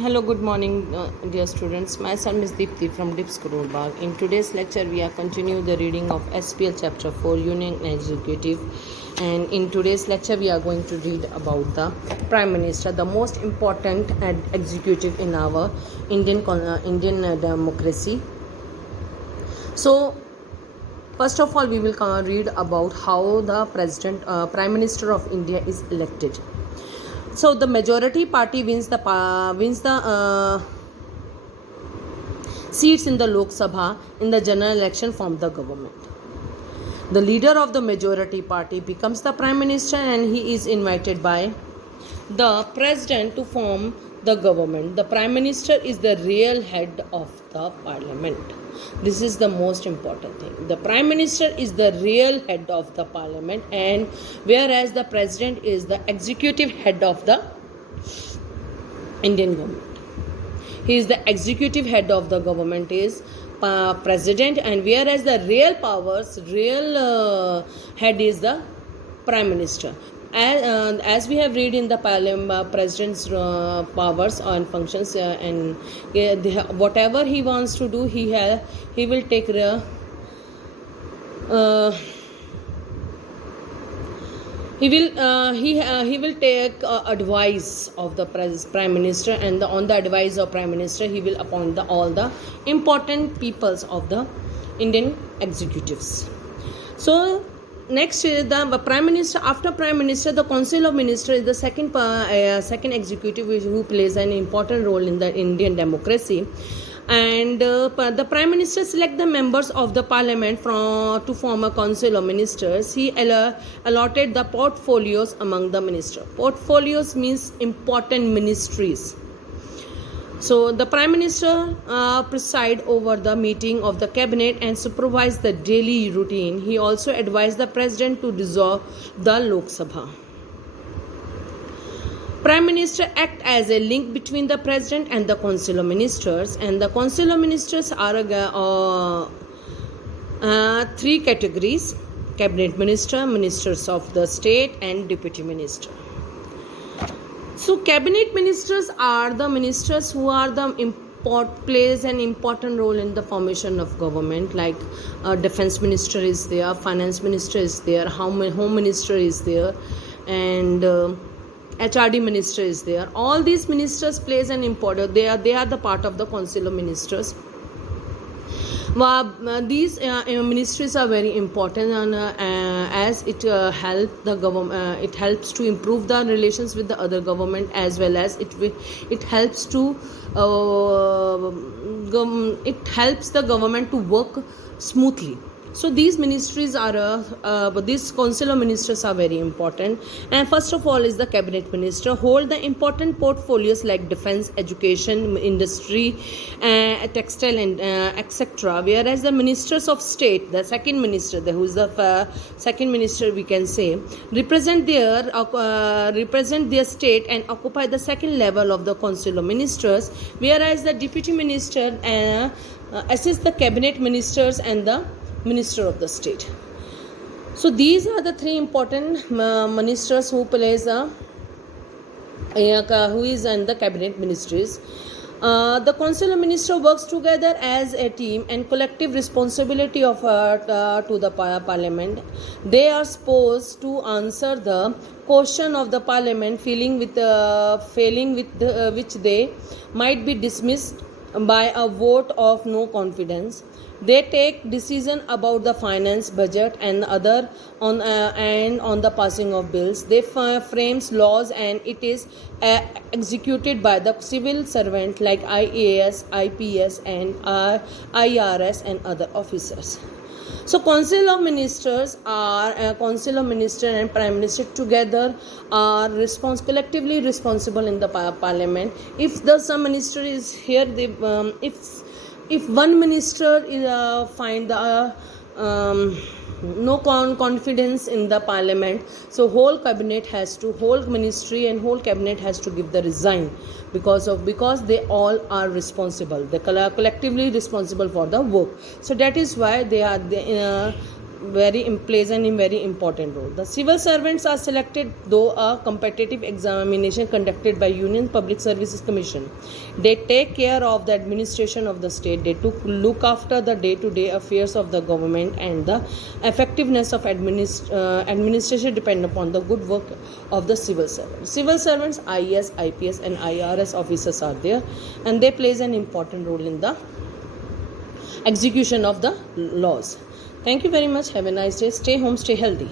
Hello, good morning, dear students. My son is Deepthi from Dips Bag. In today's lecture, we are continue the reading of SPL Chapter 4, Union and Executive. And in today's lecture, we are going to read about the Prime Minister, the most important executive in our Indian democracy. So, first of all, we will read about how the Prime Minister of India is elected. So the majority party wins the seats in the Lok Sabha in the general election from the government. The leader of the majority party becomes the Prime Minister and he is invited by the President to form the government. The Prime Minister is the real head of the Parliament. This is the most important thing. The Prime Minister is the real head of the Parliament, and whereas the President is the executive head of the Indian government. He is the executive head of the government is President, and whereas the real head is the Prime Minister. As we have read in the President's powers and functions, and whatever he wants to do, he will take he will take advice of the Prime Minister, and on the advice of Prime Minister he will appoint all the important peoples of the Indian executives. So next, the Prime Minister. After Prime Minister, the Council of Ministers is the second executive who plays an important role in the Indian democracy. And the Prime Minister select the members of the Parliament to form a Council of Ministers. He allotted the portfolios among the ministers. Portfolios means important ministries. So the Prime Minister preside over the meeting of the cabinet and supervise the daily routine. He also advised the President to dissolve the Lok Sabha. Prime Minister act as a link between the President and the Council of Ministers, and the Council of Ministers are three categories: Cabinet Minister, Ministers of the State, and Deputy Minister. So cabinet ministers are the ministers who are plays an important role in the formation of government. Like defense minister is there, finance minister is there, home minister is there, and HRD minister is there. All these ministers plays an important. They are the part of the Council of Ministers. These ministries are very important, and as it helps the government, it helps to improve the relations with the other government, as well as it helps to it helps the government to work smoothly. So these ministries are these Council of Ministers are very important. And first of all is the Cabinet Minister, hold the important portfolios like defense, education, industry, textile, and etc. Whereas the Ministers of State, the second minister, who is the second minister, we can say, represent their state and occupy the second level of the Council of Ministers. Whereas the Deputy Minister assists the Cabinet Ministers and the Minister of the State. So these are the three important ministers who plays who is in the cabinet ministries. The Council of Ministers works together as a team and collective responsibility of to the Parliament. They are supposed to answer the question of the Parliament, which they might be dismissed by a vote of no confidence. They take decision about the finance, budget, and other on the passing of bills. They frames laws, and it is executed by the civil servant like IAS, IPS, and IRS and other officers. So Council of Ministers are Council of Minister and Prime Minister together are collectively responsible in the Parliament. If some minister is here, they if one minister find the no confidence in the Parliament, so whole ministry and whole cabinet has to give the resign, because they all are responsible. They collectively responsible for the work. So that is why plays an very important role. The civil servants are selected though a competitive examination conducted by Union Public Services Commission. They take care of the administration of the state. They look after the day-to-day affairs of the government, and the effectiveness of administration depend upon the good work of the civil servants. Civil servants, IAS, IPS, and IRS officers are there, and they plays an important role in the execution of the laws. Thank you very much. Have a nice day. Stay home, stay healthy.